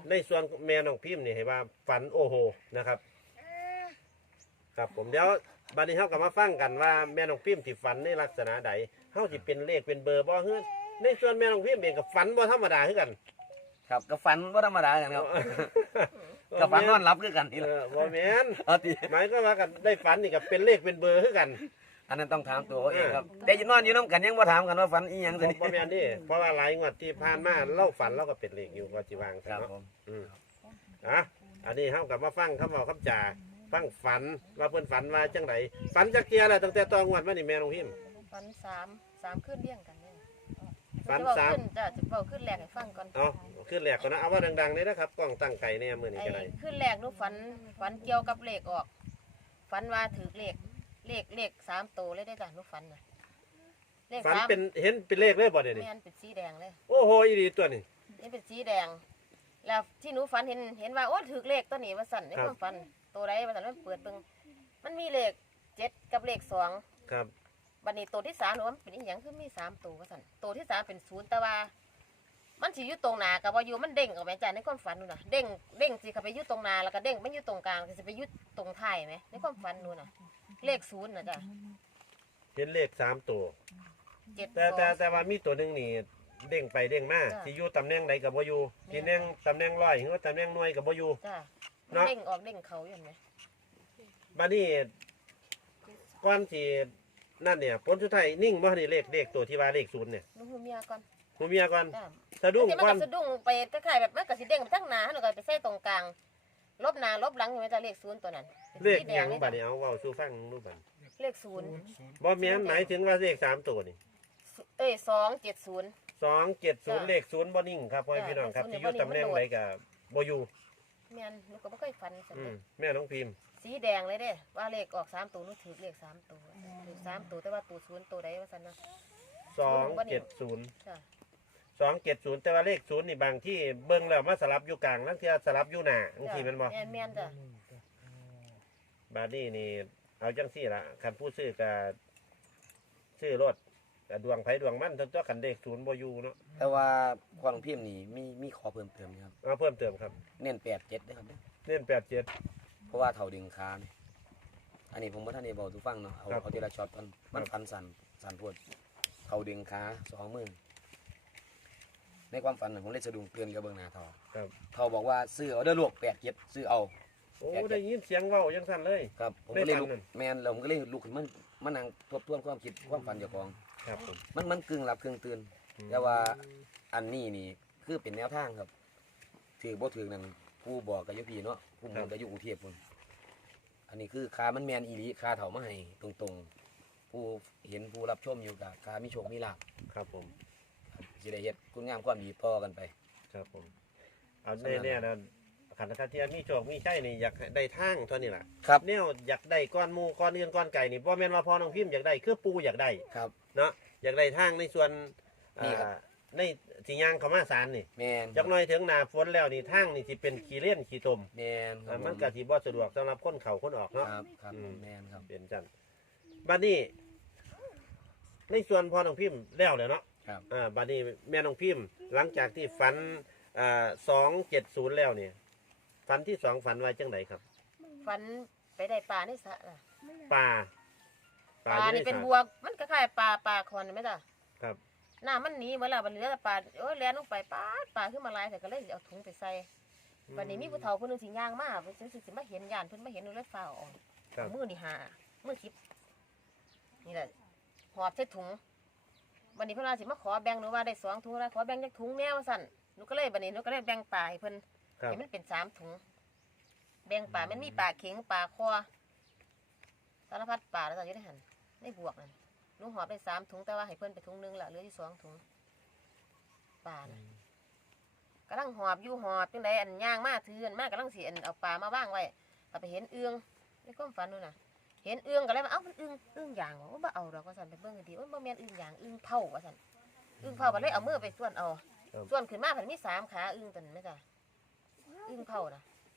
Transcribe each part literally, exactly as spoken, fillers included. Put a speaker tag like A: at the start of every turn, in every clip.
A: ในส่วนแม่น้องพิมพ์นี่ให้ว่าฝันโอ้โหนะครับครับผมเดี๋ยวบัดนี้เฮาก็มาฟังกันว่าแม่น้องพิมพ์ที่ฝันในลักษณะใดเฮาสิเป็นเลขเป็นเบอร์บ่เฮือในส่วนแม่น้องพิมพ์เองก็ฝันบ่ธรรมดาคือกัน
B: ครับก็ฝันว่าธรรมดาอย่างครับก็ฝันนอนรับคือกันนี่แห
A: เอ
B: ละ
A: อบ่แม่น
B: เอาติ
A: หมายก็ว่ากันได้ฝันนี่ก็เป็นเลขเป็นเบอร์คือกัน
B: อันนั้นต้องถามตัวเขาเองครับแต่อยินนอนอยู่น้ำกันยังบ่ถามกันว่าฝันอีหยังสิ
A: บ่แม่นนี่เพราะว่าหลายงวดที่ผ่านมาเราฝันเราก็เป็นเลขอยู่ว่าสิวาง
B: ค
A: ซะ
B: รับ
A: เนาะ
B: ผม
A: อืมอ่ะอันนี้เฮากับมาฟังคำเว้าคำจ่าฟังฝันว่าเพิ่นฝันว่าจังไดฝันจักเที่ยแล้วตั้งแต่ตอนงวดมานี่แม่น้องพิมพ์
C: ฟันสามสามขึ้นเลี้ยงกันเนี่ย
A: ฟัน
C: จะเว้
A: สาม
C: ขึ้นจะจะเบาขึ้นแรกให้ฟังก่อน
A: เอาขึ้นแรกก่อนนะเอาว่าดังๆเลยนะครับกล้องตั้งไก่เนี่ยมื้อนี้
C: ไอ้
A: จังได
C: ขึ้นแรกหนูฝันฝันเกี่ยวกับเลขออกฝันว่าถือเลขเลขเลขสามตัวเลยได้จ้ะหนูฝันน่ะเลข
A: ฝัน
C: สาม
A: เป็นเห็นเป็นเลขเลยบ่เดี๋ยวนี้
C: แม่นเป็นสีแดงเลย
A: โอ้โหอีหลีตัวนี้
C: นี่เป็นสีแดง แล้วที่หนูฝันเห็นเห็นว่าโอ้ถือเลขตัวนี้ว่าสั่นใน
A: ครับ
C: ความฝันตัวใดว่าสั่นมันเปิดเบิ่งมันมีเลขเจ็ดกับเลขสอง
A: ครับ
C: บัดนี้ตัวที่สามหนูว่ามันเป็นอีหยังคือมีสามตัวว่าสั่นตัวที่สามเป็นศูนย์แต่ว่า มันสิอยู่ตรงหน้ากับว่าอยู่มันเด้งออกไปจ้ะในความฝันหนูน่ะเด้งเด้งสิเข้าไปอยู่ตรงหน้าแล้วก็เด้งมันอยู่ตรงกลางก็สิไปอยู่ตรงท้ายไหมในความฝันหนูน่ะ เลขศูนย์น่ะจ้ะ
A: เห็นเลขสามตัว
C: เจ็ด
A: แต่
C: สอง
A: แต่แต่ว่ามีตัวหนึงนี่เด้งไปเด้งมา
C: จ้ะ
A: ที่อยู่ตำแหน่งใดก็บ่อยู่ที่แหน่งตำแหน่งร้อยหรือว่าตำแหน่งหน่วยก็บ่อยู่
C: จ้ะมัน
A: เนาะ
C: เด้งออกเด้งเขาอยู่เห็นไหม
A: บัดนี้ก่อนที่นั่นเนี่ยผลสุดท้ายนิ่งบ่นี่เลขเลขตัวที่ว่าเลขศูนย์เนี่ย
C: หนูหูเมียก่อน
A: ผู้เมียก่อน
C: จ้ะ
A: สะดุ้ง
C: แต่มัน
A: ก่อน
C: ก็สะดุ้งไปคล้ายๆแบบมันก็สิเด้งไปทั้งหน้าหนูก็ไปใส่ตรงกลางลบหน้าลบหลังอยู่ไหมจ้ะเลขศูนย์ตัวนั้นป็น
A: เลข
C: สีแด
A: หยัง
C: เลย
A: บัด
C: จ้ะ
A: นี้เอาเว้าสู่ฟังดูบัด
C: เลขศูนย์
A: บ่แม่นหมายถึงว่าเลขสามตัวนี่
C: เอ้ยสองเจ็ดศูนย์
A: สองเจ็ดศูนย์
C: จ้ะ
A: เลขศูนย์บ่นิ่งครับพ่อ
C: จ้ะ
A: พี่น้องครับ
C: เลข
A: ที่
C: ศู
A: อน
C: ย์
A: ยู่
C: บ่นิ่ง
A: ตำแหน่ง
C: มันโดด
A: ใดก็บ่อยู่
C: แม่นหนูก็ไม่เคยฝันสัก
A: อื
C: เล
A: ม
C: ย
A: แม่น้องพิมพ์
C: สีแดงเลยเด้ว่าเลขออกสามตัวหนูถือเลขสามตัวถือสามตัวแต่ว่าตัวศูนย์ตัวใดว่าสันนะ
A: สองเจ็ดศูนย์
C: จ้ะ
A: สองเจ็ดศูนย์แต่ว่าเลขศูนย์นี่บางที่เบิ่งแล้วมาสลับอยู่กลางแล้วที่สลับอยู่หน้าบางทีแมันบ่
C: แม่นแม่นจ้ะ
A: บาดนี้นี่เอาจังซี่ล่ะคันผู้ซื้อก็ซื้อรถก็ดวงไผดวงมันทั้งตัวคันเลขศูนย์บ่อยู่เนาะ
B: แต่ว่าความพิมพ์นี่มีมีขอเพิ่มเติมนะครับ
A: เอาเพิ่มเติมครับ
B: เน้นแปดเจ็ดด้วยครับ
A: เล่นแปดเจ็ด
B: เพราะว่าเท่าดึงค้านี่อันนี้ผมว่าท่านได้บอกทุกฟังเนาะเอา
A: ครับ
B: เอาทีละช็อตก่อนมันฟันสันสันพวดเท่าดึงค้าสองมือในความฝันน่ะผมเลยสะดุ้งเตือนกับเบื้องหน้าเท่า
A: ครับ
B: เขาบอกว่าซื้อเอาเด้อลูกแปดเจ็ดซื้อเอา
A: โอ้ได้ยินเสียงเว้าจังซั่นเลย
B: ครับผมก็เลยลุก
A: ได้ฝันนั่น
B: แมนแล้วผมก็เลยลุกขึ้นมันมันนั่งทบทวนความคิดความฝันเจ้าของ
A: ครับผม
B: มันมันกึ่งหลับกึ่งตื่น แต่ว่าอันนี้นี่คือเป็นแนวทางครับถือบ่ถือนั่นผู้บอกกับยุพีเนาะผู้มูลกับยุอุเทพพุ่นอันนี้คือคามันแมนอีหลีคาเถามาให้ตรงๆ ผู้เห็นผู้รับชมอยู่กับคามีโชคมีลาภ
A: ครับผม
B: ครับสิได้เฮ็ดคุณงามความดีต่อกันไป
A: ครับผมเอาแน่ๆนะขันธที่มีโชคมีชัยนี่อยากได้ทางเท่านี้ล่ะ
B: ครับ
A: แนวอยากได้ก้อนหมูก้อนเอื่นก้อนไก่นี่บ่แม่นว่าพ่อน้องพิมพ์อยากได้คือปูอยากได้
B: ครับ
A: เนาะอยากได้ทางในส่วน
B: นี่ครับ
A: อ่าในสิย่างเขามาสารนี่
B: แมน
A: จักหน่อยถึงหน้าฝนแล้วนี่ทางนี่สิเป็นขี้เล่นขี้ตม
B: แมนครั
A: อ่า
B: บ
A: มันก็สิบ่สะดวกสำหรับคนเข้าคนออก
B: ครั
A: เนาะ
B: บครับ
A: อืม
B: แมนครับ
A: เป็นจังบัดนี้ ในส่วนพ่อน้องพิมพ์แล้วแล้วเนาะ
B: ครับ
A: อ่าบัดนี้แม่น้องพิมพ์หลังจากที่ฝันอ่าสองเจ็ดศูนย์แล้วเนี่ยฝันที่สองฝันไว้จังไดครับ
C: ฝันไปได้ปลาในสระน่ะ
A: ปลา
C: ปลา
A: อยู่
C: นี่
A: ใ
C: เป็น
A: สระ
C: บัวมันคล้ายๆปลาปลาคอนไหมจ้ะ
A: ครับ
C: น้ามันหนีเมื่อไหร่มันเหลือแต่ปลาโอ้ยแล่นลงไปปลาปลาขึ้นมาลายแต่ก็เลยเอาถุงไปใส่วันนี้มีผู้เฒ่าคนหนึงสิย่างมาเพิ่นสิสิมาเห็นยานเพิ่นมาเห็นหนูเลยฟ้าเอาออก
A: ครับ
C: มือนี่หามือคิดนี่แหละหอบใส่ถุงวันนี้เพิ่นว่าสิมาขอแบ่งหนูว่าได้สองถุงแล้วขอแบ่งจากถุงแนวสั่นหนูก็เลยบัดนี้หนูก็เลยแบ่งปลาให้เพิ่น
A: ครับ
C: ให้มันเป็นสามถุงแบ่งปลามันมีปลาเข็งปลาคอสารพัดปลาแล้วจ้ะอยู่ในหันในบวกนั่นหนูหอบได้สามถุงแต่ว่าให้เพิ่นไปถุงหนึงละเหลืออยู่สองถุงปลาน่ะกำลังหอบอยู่หอบจังไดอันย่างมาถืออันมากำลังสิอันเอาปลามาว่างไว้ก็ไปเห็นเอื้องในความฝันนู่นน่ะ เห็นเอื้องก็เลยว่าเอ้ามันอึ้งอึ้งอย่างว่าบ่เอาดอกว่าสั่นไปเบิ่งกันดีว่าบ่แม่นอึ้งอย่างอึ้งเผาว่าสั่นอึ้งเผาก็เลยเอามือไปส่วนเอาส่วนขึ้นมาเพิ่นมีสามขาอึ้งตัวนั้นแม่จ้ะอึ้งเผาน่ะ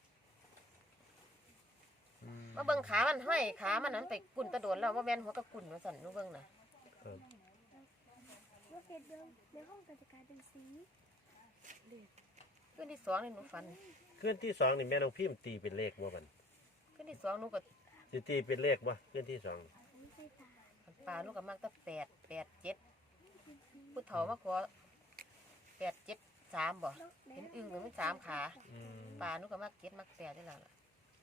C: ว่าเบิ่งขามันห้อยขามันนั้นไปกุ่นตะโดนแล้วว่าแม่นหัวกระกุ่นว่าสั่นหนูเบิ่งน่ะ
D: ว่าเพชรเดิมในห้องก็จะกลายเป็นสีเหลือง
C: ขึ้นที่สองนี่หนูฝัน
A: คืนที่สองนี่แม่น้องพิมพ์ตีเป็นเลขบ่บัด
C: ขึ้นที่สองหนูก็
A: สิตีเป็นเลขบ่คืนที่สอง
C: ปลาหนูก็มักตั้งแปดแปดเจ็ดผู้เฒ่ามาขอแปดเจ็ดสามบ่เห็นอึ่งเหมือนมันสามขา
A: อืม
C: ปลาหนูก็มักเจ็ดมักแปดได้แล้วล่ะ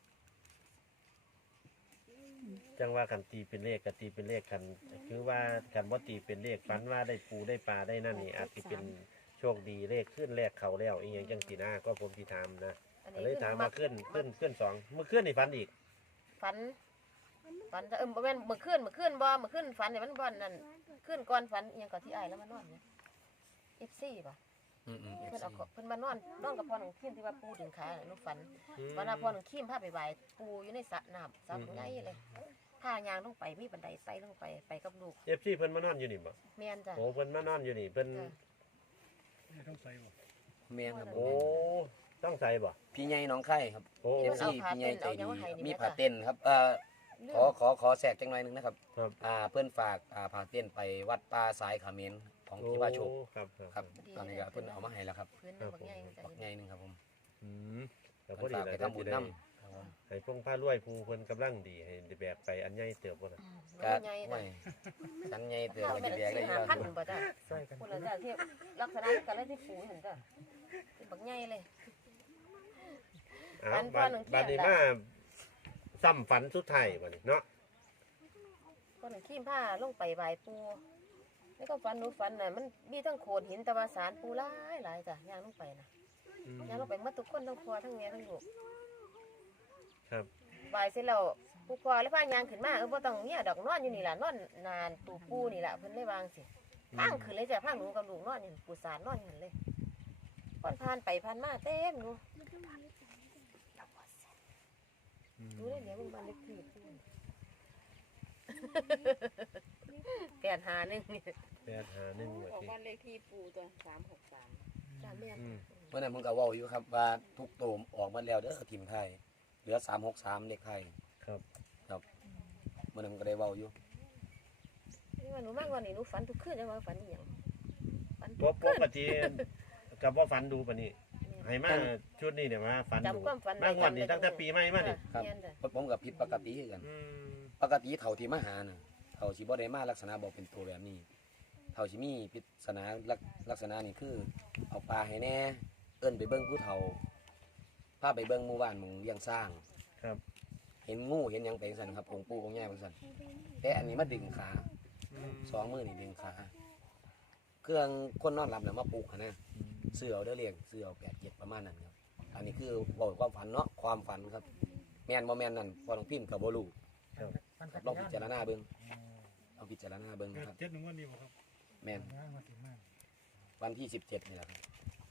A: จังว่ากันตีเป็นเลขกับตีเป็นเลขกัน คือว่ากันบ่ตีเป็นเลขฝันว่าได้ปูได้ปลาได้นั่นนี่อาจจะเป็นโชคดีเลขขึ้นแรกเขาแล้วอีหยังจังสีนะก็ผมสิถามนะ
C: อัน
A: ก็
C: นี้
A: เลยถามมาขึ้นขึ้นขึ้นสองเมื่อขึ้นนี่ฝันอีก
C: ฝันฝันเออบ่แม่นเมื่อคืนเมื่อคืนบ่เมื่อคืนฝันเนี่ยมันบ่นั่นคืนก่อนฝันอิหยังก่อนที่อ้ายแล้วมานอนเนี่ยเอฟซีป่ะ
B: อืมอืม
C: เพิ่นเอาของเพิ่นมานอนนอนกับพ่อหนังขี้มที่ว่าปูดึงขาน่ะหนูฝัน
A: อืม
C: วันนั้นพ่อหนังขี้มพาไปไหว้ปูอยู่ในสระน้ำสระใหญ่เลยพายางลงไปมีบันไดไต่ลงไปไปกับลูก
A: เอฟซีเพิ่นมานอนอยู่นี่บ่
C: แม่นจ้ะ
A: โอ้เพิ่นมานอนอยู่นี่เพิ่น
C: จ้ะ
B: แม่นครับ
A: โอ้ต้องใส่บ่
B: พี่ใหญ่หน้องไข่ครับ
A: โอ้
B: เอฟ
C: เอา
B: ซี
C: ผ้า
B: พี่ใหญ่
C: เต้น
B: ใจ
C: เอา
B: ดี
C: ยังว่าให้นี่
B: มี
C: แม่
B: ผ้า
C: จ้ะ
B: เต้นครับเอ่อ
C: เรื่
B: ข
C: อ
B: อง ขอขอแทรกจังหน่อยหนึงนะครับ
A: ครับ
B: อ่าเพื่อนฝากอ่าผ้าเต้นไปวัดป่าสายเขมรของที่ว่าโชค
A: โอ้ครับครับ
B: ครับตอนนี้ก็เพิ่นเอามาให้แล้วครับ
C: พื้นมันบักใหญ่จ้ะ
B: บักใหญ่หนึงครับผม
A: อืมแต่พ
B: เพิ่
A: อน ดี
B: ฝาก
A: แห
B: ไป
A: ละ
B: ทำบุญ
A: ได้
B: นำครับผม
A: ให้พงผ้ารวยผู้เพิ่นกำลังดีให้ได้แบกไปอันใหญ่เติบบ่ล่ะ
C: อืม
B: ก็
C: ใหญ่
B: ไม่
C: จ้ะ
B: ชั้นใหญ่เตือน
C: ข้าว
B: ไป
C: แม่น
B: แบกได้
C: สี่
B: อ
C: ห้า
B: ยู่
C: พัน
B: แล้ว
C: บ่จ้ะคนละจ้ะที่ลักษณะกันเลยที่ปูเห็นจ้ะเป็นบักใหญ่เลย
A: อ้า
C: ฝั
A: วน
C: พ่อ
A: บัด
C: หนึ่งเที่
A: บั
C: ย
A: ด
C: ง
A: นี้
C: ละ
A: มาซ้ำฝันสุดท้ายบัดนี้เนาะ
C: คนหนึ่งขี้ผ้าลงไปไหว้ปูแล้วก็ฝันหนูฝันน่ะมันมีทั้งโขดหินแตะวันสารปูหลายหลายจ้ะย่างลงไปนะ
A: อืม
C: ย่างลงไปหมาทุกคนทั้งพ่อทั้งแม่ทั้งลูก
A: ครับ
C: ไหว้เสร็จแล้วผู้พ่อแล้วพายางขึ้นมาเออบ่ต้องเนี่ยดอกนอนอยู่นี่ล่ะนอนนานตูปูนี่ล่ะเพิ่นเลยวางสิพังขึ้นเลยจ้ะพังหนูกับลูกนอนอยู่ปูสารนอนอยู่นั่นเลยคนผ่านไปผ่านมาเต็มหนู
A: อืม
C: ดูได้เดี๋ยวมันมาเล็กที่ปูแปดหาหนึ่งนี่
A: แปดหาหนึ่ง
D: บ
A: ว่า
D: อก
A: สิ
D: ว่าเลขที่ปูตัวสามหกสาม
C: จ้าแม่น
A: อืม
B: เมื่อนั้นผมก็เว้าอยู่ครับว่าทุกโตมออกมาแล้วเด้อทีมไทยเหลือสามหกสามเลขไทย
A: ครับ
B: ครับเมื่อนั้นผมก็ได้เว้าอยู่
C: นี่ว่าหนูมากกว่านี่หนูฝันทุกคืนได้ว่าฝันอหย่างฝัน
A: ป
C: ทุก
A: ก
C: คืน
A: ปกติกับว่าฝันดูปะนี่ให้มาชุดนี้เนี่ยมาฝันดู
C: จำความฝัน
A: มากกว่านี้ตั้งแต่ปีใหม่มานี่
B: ครับ
C: แม่นจ้ะ
B: ผมกับผิดปกติคือกัน
A: อืม
B: ปกติเท่าที่มาหาน่ะเท่าสิบ่ได้มาลักษณะบอกเป็นตัวแบบนี้เท่าสิมีปริศนาลักลักษณะนี่คือ เอาปลาให้แน่เอิ้นไปเบิ่งผู้เฒ่าพาไปเบิ่งหมู่บ้านหมู่เลี้ยงสร้าง
A: ครับ
B: เห็นงูเห็นหยังไปจังซั่นครับองค์ปู่องค์ย่าจังซั่นแต่อันนี้มาดึงขา
A: อืม
B: สองมือนี่ดึงขาเครื่องคนนอนหลับแล้วมาปลูกหั้นนะเสือเอาเด้อเรียงเสือเอาแปดเจ็ดประมาณนั้นครับอันนี้คือบอกความฝันเนาะความฝันครับแม่นบ่แม่นนั่นพอหลวงพิมพ์กับบ่รู้
A: ครับ
B: ครับลองพิจารณาเบิ่งลองพิจารณาเบิ่งนะครับ
E: เจ็ดหนึ่งวันนี้บ่ครับ
B: แม่น
E: งานมาถึงมาก
B: วันที่สิบเจ็ดนี่แหละครับ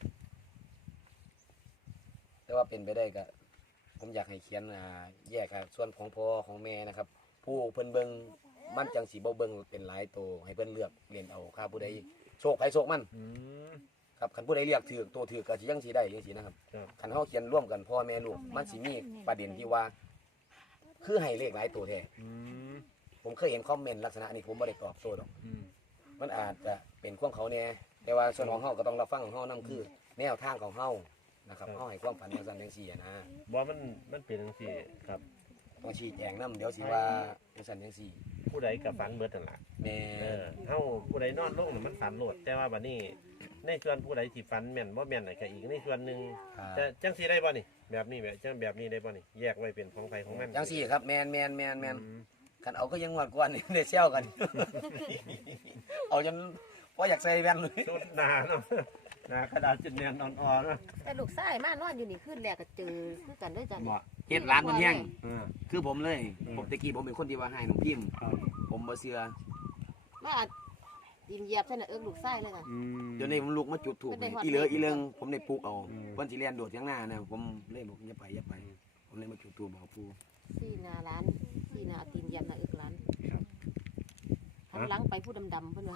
B: แต่ว่าเป็นไปได้ก็ผมอยากให้เขียนอ่าแยกครับส่วนของพ่อของแม่นะครับ ผู้เพิ่นเบิ่งมันจังสีบ่เบิ่งเป็นหลายโตวให้เพิ่นเลือกเรียนเอาค่าผู้ใดโชคไผโชคมัน
A: อืม
B: ครับคันผู้ใดเลือกถือตัวถือก็สิยังสิได้จังซี่นะครับ
A: ครับ
B: คันเฮาเขียนร่วมกันพ่อแม่ลูกมันสิมีประเด็นที่ว่า คือให้เลขหลายตัวแท้
A: อืม
B: ผมเคยเห็นคอมเมนต์ลักษณะนี้ผมบ่ได้ตอบโต้ดอก
A: อืม
B: มันอาจจะเป็นของเขาเนี่ยแต่ว่าส่วนของเฮาก็ต้องรับฟังของเฮานํคือ แนวทางของเฮานะครับเฮาให้ความฝันจังซั่นจังซี่อะนะ
A: บ่มันมันเป็นจังซี่ครับ
B: ต้องชี้แจงนํเดี๋ยวสิว่าจังซั่นจังซี่
A: ผู้ใดกับฝันเบิดนั่นล่ะ
B: แม่
A: เออเฮาผู้ใดนอนลงน่ะมันฝันโลดแต่ว่าบัดนี้ ในส่วนผู้ใดที่ฝันแม่นบ่แม่นน่ะก็อีกในส่วนหนึง
B: อ่า
A: จะจังซี่ได้บ่นี่ แบบนี้แบบจังแบบนี้ได้บ่นี่ แยกไว้เป็นของไผของมัน
B: จังซี่ครับแม่นแม่นแม่นแม่น
A: อืม
B: คันเอาก็ยังงวดกว่านี่ ได้เซลกัน เอาจนพออยากใส่แว่นเลย
A: ชุดหนาเนาะหนากระดาษจุดแนนอ่อนๆเนาะ
C: แต่ลูกชายมานอนอยู่นี่ขึ้นแรกก็เจอคือกันด้วยจ้ะ
A: บ่
B: เฮ็ดร้านเพิ่นแย่ง
A: เออ
B: คือผมเลย
A: อืม
B: ผมตะกี้ผมเป็นคนที่ว่าให้น้องพิมพ์
A: ครับ
B: ผมบ่เชื่อ
C: มาดินเหยียบใส่น่ะเอิ้งลูกชายเลยค่ะ
A: อืม
B: เดี๋ยวนี้ผมลุกมาจุดถูก
C: เพิ่นได้ฮอด
B: อีเหลืออีเลิงผมได้ปลูกเอา
A: อืม
B: เพิ่นสิเรียนโดดยังหน้านะผมเลยบอกอย่าไปอย่าไป ผมเลยมาจุดถูกบอกปู่
C: สี่หนาร้านสี่หนาเอาตีนเหยียบน่ะเอิ้งร้าน
A: ครับ
C: หันหลังไปผู้ดำๆเพิ่นว่า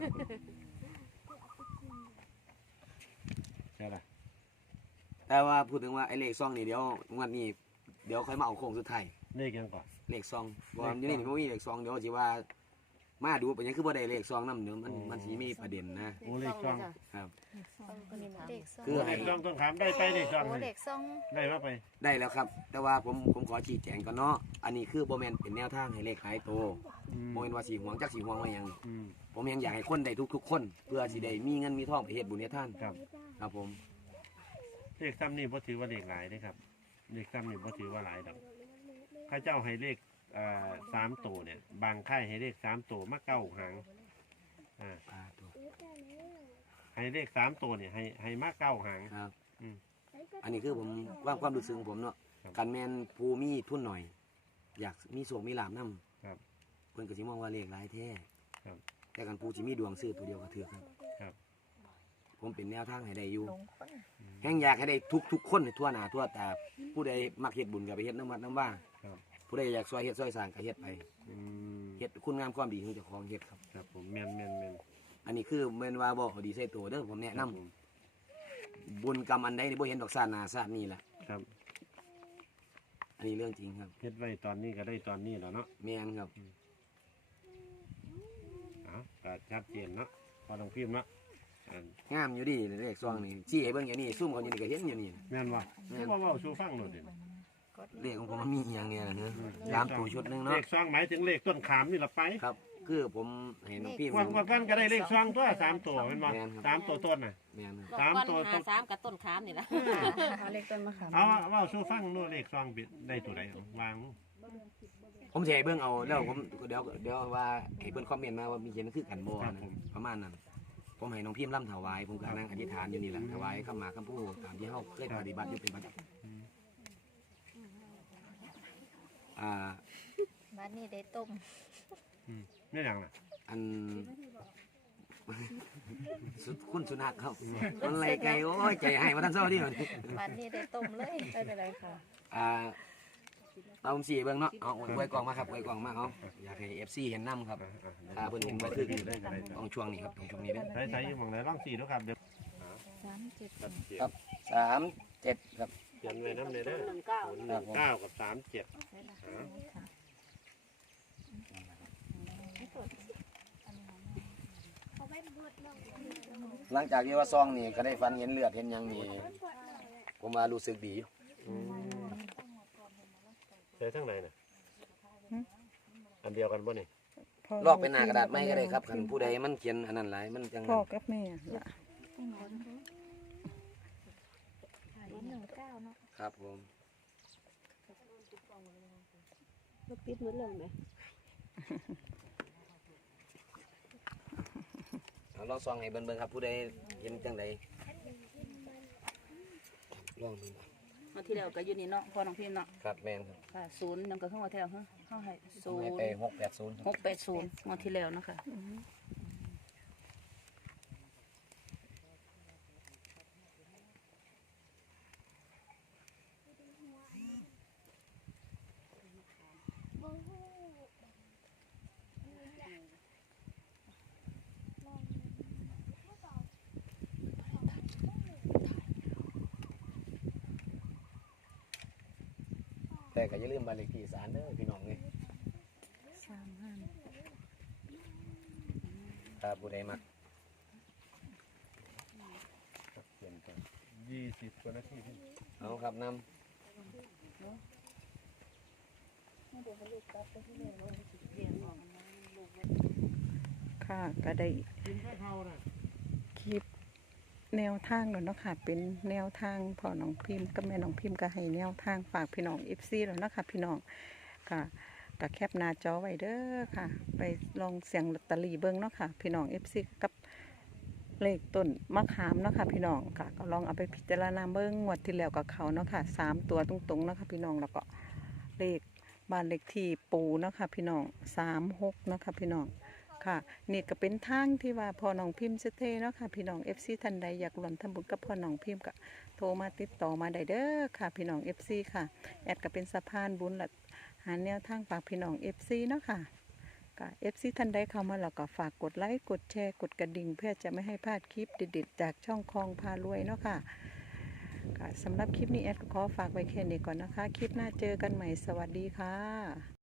A: ใช่ล่ะ
B: แต่ว่าพูดถึงว่าไอ้เลขซองนี่เดี๋ยวงวดนี้เดี๋ยวค่อยมาเอาโค้งสุดท้าย
A: เลขยังก่อน
B: เลขซองบ่ว่าอยู่นี่บ่มีเลขซองเดี๋ยวสิว่ามาดูเป็นหยังคือบ่ได้เลขซองนำเนื้อมันมันสิมีประเด็นนะ
A: โอ้เลขช่อง
B: ครับ
C: เด็กซ่อง
B: คือ
A: เลขช่องต้องถามได้ไปเลขช่อง
C: โอ้
A: นี่
C: เด็กซ่อง
A: ได้มาไป
B: ได้แล้วครับ แต่ว่าผมผมขอชี้แจงก่อนเนาะอันนี้คือบ่แม่นเป็นแนวทางให้เลขหลายโตว
A: อืม
B: บ่แม่นว่าสิหวงจักสิหวงว่าหยัง
A: อืม
B: ผมยังอยากให้คนได้ทุกๆคน เพื่อสิได้มีเงินมีทองไปเฮ็ดบุญเฮ็ดทาน
A: ครับ
B: ครับผม
A: เลขซ้ำนี่บ่ถือว่าเลขหลายเด้ครับเลขซ้ำนี่บ่ถือว่าหลายดอกข้าเจ้าให้เลขอ่าสามตัวเนี่ย บางค่ายให้เลขสามตัวมาเก้าหางอ่า
B: อ่าตัว
A: ให้เลขสามตัวเนี่ยให้ให้มาเก้าหาง
B: ครับ
A: อืม
B: อันนี้คือผมว่าความรู้สึกของผมเนาะ
A: ครับ
B: กันแม่นผู้มีทุนหน่อย อยากมีโชคมีลาภนํ
A: ครับ
B: เพิ่นก็สิมองว่าเลขหลายแท้
A: ครับ
B: แต่กันผู้สิมีดวงซื้อตัวเดียวก็ถือครับ
A: ครับ
B: ผมเป็นแนวทางให้ได้อยู่
C: หลงคน
B: แห่งอยากให้ได้ทุกทุกๆคนทั่วหน้าทั่วตาผู้ใดมักเฮ็ดบุญก็ไปเฮ็ดน้ำวัดน้ำว่า
A: ครับ
B: ผู้ใดอยากซอยเฮ็ดซอยสร้างก็เฮ็ดไป
A: อืม
B: เฮ็ดคุณงามความดีของเจ้าของเฮ็ดครับ
A: ครับผมแม่นแม่นแม่น
B: อันนี้คือแม่นว่าบ่เอาดีใส่ตัวเด้อผมแนะนำ
A: ครับผม
B: บุญกรรมอันใดนี่บ่เห็นดอกซาดหน้าซาดนี่ล่ะ
A: ครับ
B: อันนี้เรื่องจริงครับ
A: เฮ็ดไว้ตอนนี้ก็ได้ตอนนี้แล้วเนาะ
B: แม่นครับ
A: เอ้าก็ชัดเจนเนาะพอต้องพิมพ์เนาะอ่าง
B: ามอยู่ดีเลขซองนี่ชี้ให้เบิ่งอย่างนี้ซุ่มเขาอยู่นี่ก็เห็นอยู่นี่
A: แม่นว่า
B: แม่น
A: คือว่าเว้าสู่ฟังโลดเด้
B: เลขของผมมันมีอหย่างเนี้ยนะเนอะสามตัวชุดหนึง
A: เล
B: เนาะ
A: ขซองหมายถึงเลขต้นขามนี่ละไป
B: ครับ คือผมให้น้องพี่
A: วันวันกันก็ได้เลขซองตัวสามตัวแม่นบ่
B: แม่นครับ
A: สามตัวต้นน่ะ
B: แม่นครับ
A: สามตัว
C: หาสามกับต้นขามนี่ละ
D: เอาเลขต้นมะขาม
A: เอาเว้าสู่ฟังนู่นเลขซองบิดได้ตัวใดเอาวาง
B: ผมสิให้เบิ่งเอาแล้วผมเดี๋ยวเดี๋ยวว่าให้เพิ่นคอมเมนต์มาว่ามีเขียนคือกันบ่
A: ครับ
B: นะ
A: ผม
B: ประมาณนั้น ผมให้น้องพิมพ์ร่ำถวายผมก็นั่งอธิษฐานอยู่นี่แหละถวายคำมาคำพูดตามที่เฮาเคยปฏิบัติอยู่เป็นประจำอ่า
C: บ้านนี้ได้ต้ม
A: อืมนี่หยังน่ะ
B: อัน สุดคุณสุนัขครับคนไรไก่โอ้ยใจให้มาทั้งเช้านี่
C: บ้านนี้ได้ต้มเลย
D: ไม่เป็นไรค่ะ
B: อ่าเอาผมสี่เบิ่งเนาะเอาไว้กล่องมาครับไว้กล่องมาเอาอยากให้ เอฟ ซี เห็นน้ำครับ
A: อ่ะอ่ะ
B: ถ้าเพิ่นเห็นบ่คืออยู่ได้ต้องช่วงนี้ครับต้องช่วงนี้เด้อ
A: ใช้ใช้อยู่หม่องไหนลองสี่ดูครับเดี๋ยว
D: สามเจ็ด
A: ครับเขียน
B: ครับสามเจ็ดครับ
A: เขียนไว้น้ำเลยเด้อ
D: หนึ่งเก้า
A: ศูนย์หนึ่งเก้ากับสามเจ็ดอ่า
B: หลังจากที่ว่าซองนี่ก็ได้ฟันเห็นเลือดเห็นหยังนี่ผมว่ารู้สึกดีอยู่
A: อืมใช้ทั้งไหนน่ะอันเดียวกันบ่นี่
B: ลอกเป็นหน้ากระดาษไม้ก็ได้ครับคันผู้ใดมันเขียนอันนั้นหลายมันจัง
E: พ่อกับแม่ล่ะ
D: หนึ่งเก้าเนาะ
B: ครับผม
D: ลูกปิดมืดเลยไหม
B: เอาลองซองให้เบิ่งๆครับผู้ใดเห็นจังไดลองดู
D: มาที่แล้วก็อยู่นี่เนาะพอน้องพิมพ์เนาะ
B: ครับแม่นครับ
D: ค่ะศูนย์นำกับเข้ามาแถวฮะเข้าให้ศูน
B: ให้
D: ย์
B: ไปหกแปดศูนย์
D: หกแปดศูนย์มาที่แล้วเนาะค่ะ
B: แต่ก็อย่าลืมบ้านเลขที่ศาลเด้อพี่น้องเอ้ย
E: สามห้า
B: ถ้าผู้ใดมัก
A: เขียนกันยี่สิบกว่านาทีพี่
B: เอาครับนำ
E: ค่ะก็ได้
A: กินข้าวเท่าน่ะ
E: คลิปแนวทางแล้วเนาะค่ะ เป็นแนวทางพ่อน้องพิมพ์กับแม่น้องพิมพ์ก็ให้แนวทางฝากพี่น้องเอฟซีแล้วเนาะค่ะพี่น้องค่ะก็แคปหน้าจอไว้เด้อค่ะ ไปลองเสียงลอตเตอรี่เบิ่งเนาะค่ะพี่น้องเอฟซีกับเลขต้นมะขามเนาะค่ะพี่น้องค่ะก็ลองเอาไปพิจารณาเบิ่งงวดที่แล้วกับเขาเนาะค่ะสามตัวตรงๆเนาะค่ะพี่น้องแล้วก็เลขบ้านเลขที่ปูเนาะค่ะพี่น้องสามหกเนาะค่ะพี่น้องค่ะนี่ก็เป็นทางที่ว่าพ่อน้องพิมพ์สเตย์เนาะค่ะพี่น้องเอฟซีท่านใดอยากรวมทำบุญกับพ่อน้องพิมพ์ก็โทรมาติดต่อมาได้เด้อค่ะพี่น้องเอฟซีค่ะแอดก็เป็นสะพานบุญและหาแนวทางฝากพี่น้องเอฟซีเนาะค่ะก็เอฟซีท่านใดเข้ามาแล้วก็ฝากกดไลค์กดแชร์กดกระดิ่งเพื่อจะไม่ให้พลาดคลิปเด็ดๆจากช่องคลองพารวยเนาะค่ะค่ะสำหรับคลิปนี้แอดก็ขอฝากไว้แค่นี้ก่อนนะคะ คลิปหน้าเจอกันใหม่สวัสดีค่ะ